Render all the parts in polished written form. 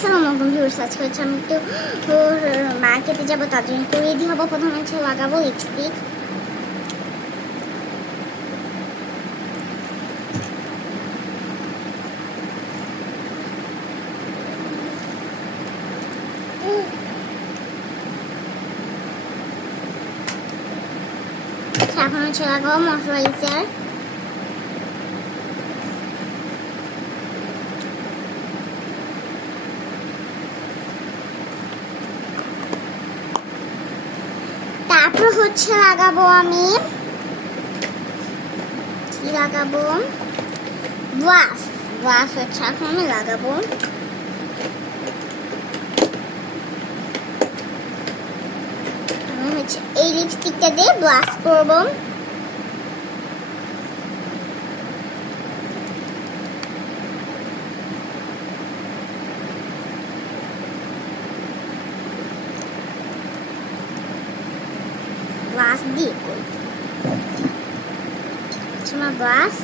আসসালামু আলাইকুম ভিউয়ার্স, আজকে হচ্ছে আমি একটু মার্কেটে যাবো, তার জন্য একটু রেডি হবো। প্রথমে হচ্ছে লাগাবো লিপস্টিক। এখন হচ্ছে লাগাবো ময়শ্চারাইজার। তারপর হচ্ছে লাগাবো আমি কি লাগাবো, ব্লাশ। ব্লাশ হচ্ছে এখন আমি লাগাবো। আমি হচ্ছে এই লিপস্টিকটা দিয়ে ব্লাশ করবো। ব্লাশ দিয়ে করব আমার ব্লাশ।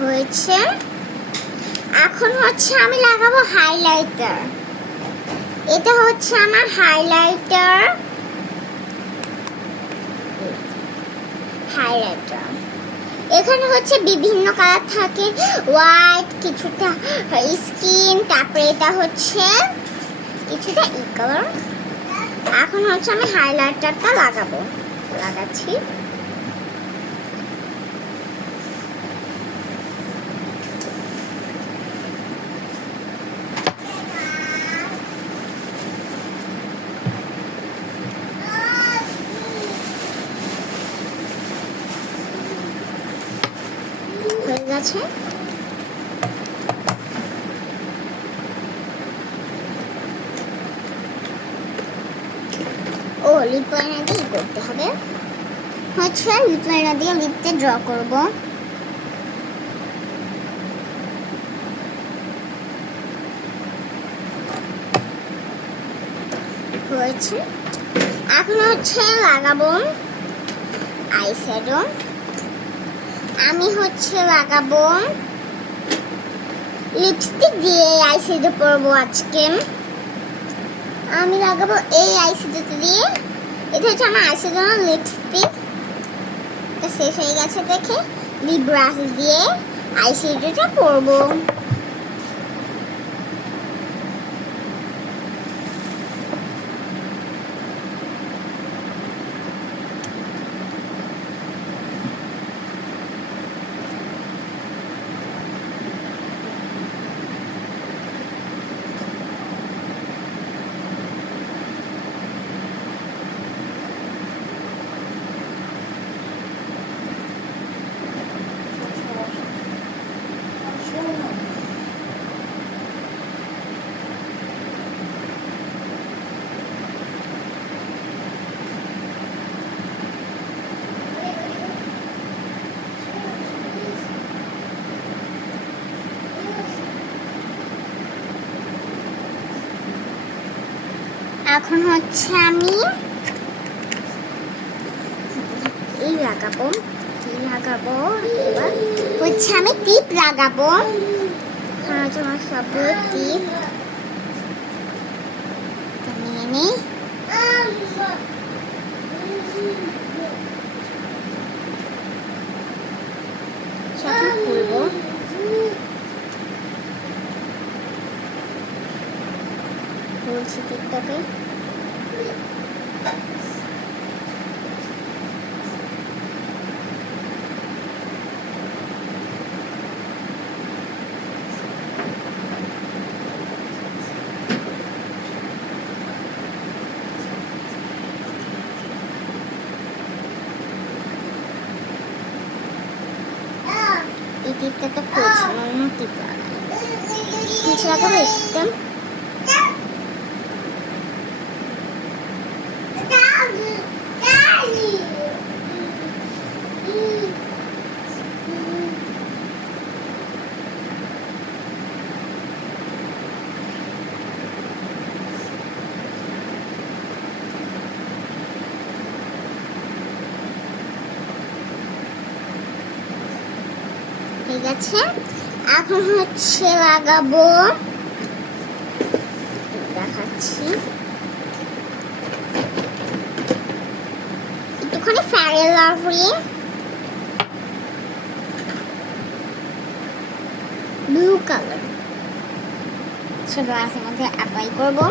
হয়েছে, এখন হচ্ছে আমি লাগাবো হাইলাইটার। এটা হচ্ছে আমার হাইলাইটার। এখানে হচ্ছে বিভিন্ন কালার থাকে, হোয়াইট, কিছুটা স্কিন, তারপরে এটা হচ্ছে কিছুটা ই কালার। এখন হচ্ছে আমি হাইলাইটারটা লাগাচ্ছি। হয়ে গেছে। ও লিপ লাইনার দিয়ে করতে হবে। হচ্ছে লিপ লাইনার দিয়ে লিপতে ড্র করব। হয়েছে, এখন হচ্ছে লাগাবো আইশ্যাডো। আমি হচ্ছে লাগাবো লিপস্টিক দিয়ে আইশ্যাডো পরবো আজকে। আমি লাগাবো এই আইশ্যাডোটা দিয়ে। এটা হচ্ছে আমার আইশ্যাডো লিপস্টিক। এটা শেষ হয়ে গেছে দেখে লিপ ব্রাশ দিয়ে আইশ্যাডোটা পরবো। এখন হচ্ছে আমি এই লাগাবো। এবার হচ্ছে আমি টিপ লাগাবো। তোমার সবগুলো টিপ নিয়ে নিই। সব খুলবো। খুলছি টিপটাকে। হয়েছে টিপ লাগাই নিচে লাগাবো একদম ঠিক আছে এখন হচ্ছে লাগাবো দেখাচ্ছি একটুখানি ফেয়ার লাভলি ব্লু কালার গ্লাসের মধ্যে অ্যাপ্লাই করবো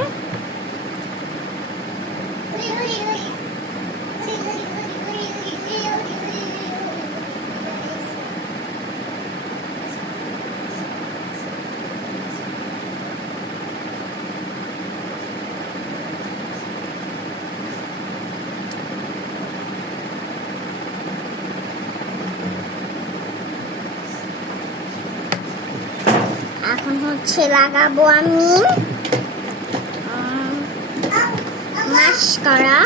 এখন হচ্ছে লাগাবো আমি মাস্কারা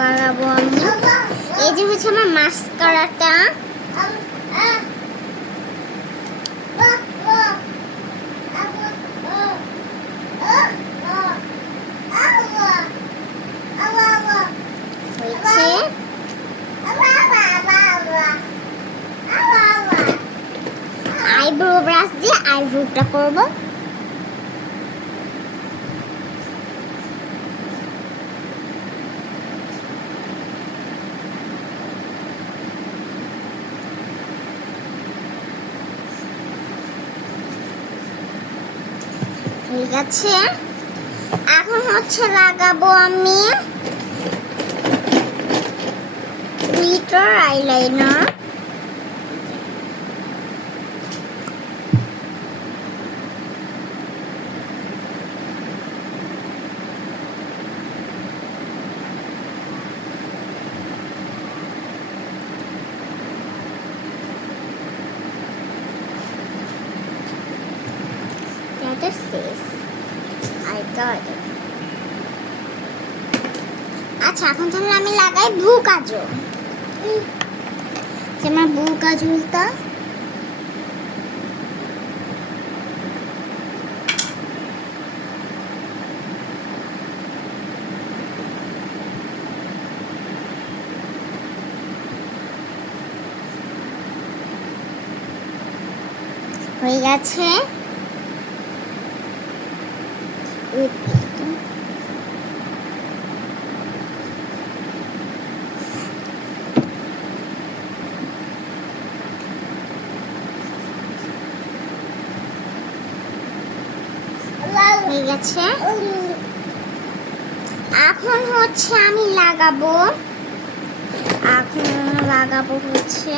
লাগাবো আমি এই যে হচ্ছে আমার মাস্কারাটা আইব্রো ব্রাশ দিয়ে আইব্রোটা করব ঠিক আছে এখন হচ্ছে লাগাবো আমি গ্লিটার আইলাইনার আচ্ছা এখন তাহলে আমি লাগাই ব্লু কাজল আমার ব্লু কাজলটা হয়ে গেছে হয়ে গেছে এখন হচ্ছে আমি লাগাবো হচ্ছে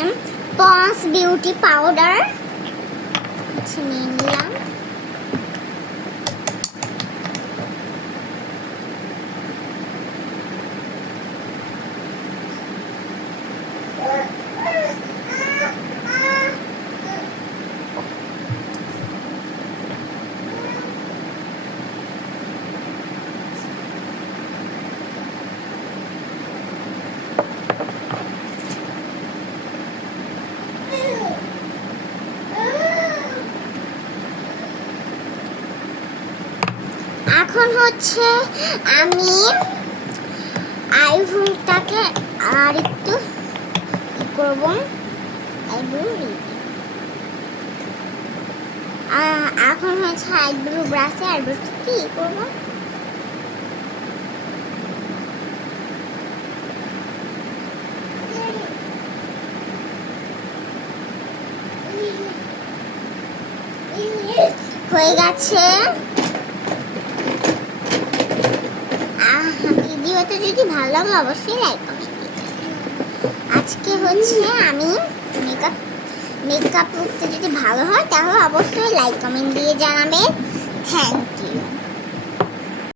পন্স বিউটি পাউডার নিয়ে নিলাম এখন হচ্ছে আমি আইব্রোটাকে আর একটু করব এখন হচ্ছে আইব্রো ব্রাশে আইব্রোটা কি করব হয়ে গেছে ভিডিওটা যদি ভালো লাগে অবশ্যই লাইক কমেন্ট আজকে হচ্ছে আমি মেকআপ লুকটা যদি ভালো হয় তাহলে অবশ্যই লাইক কমেন্ট দিয়ে জানাবে থ্যাংক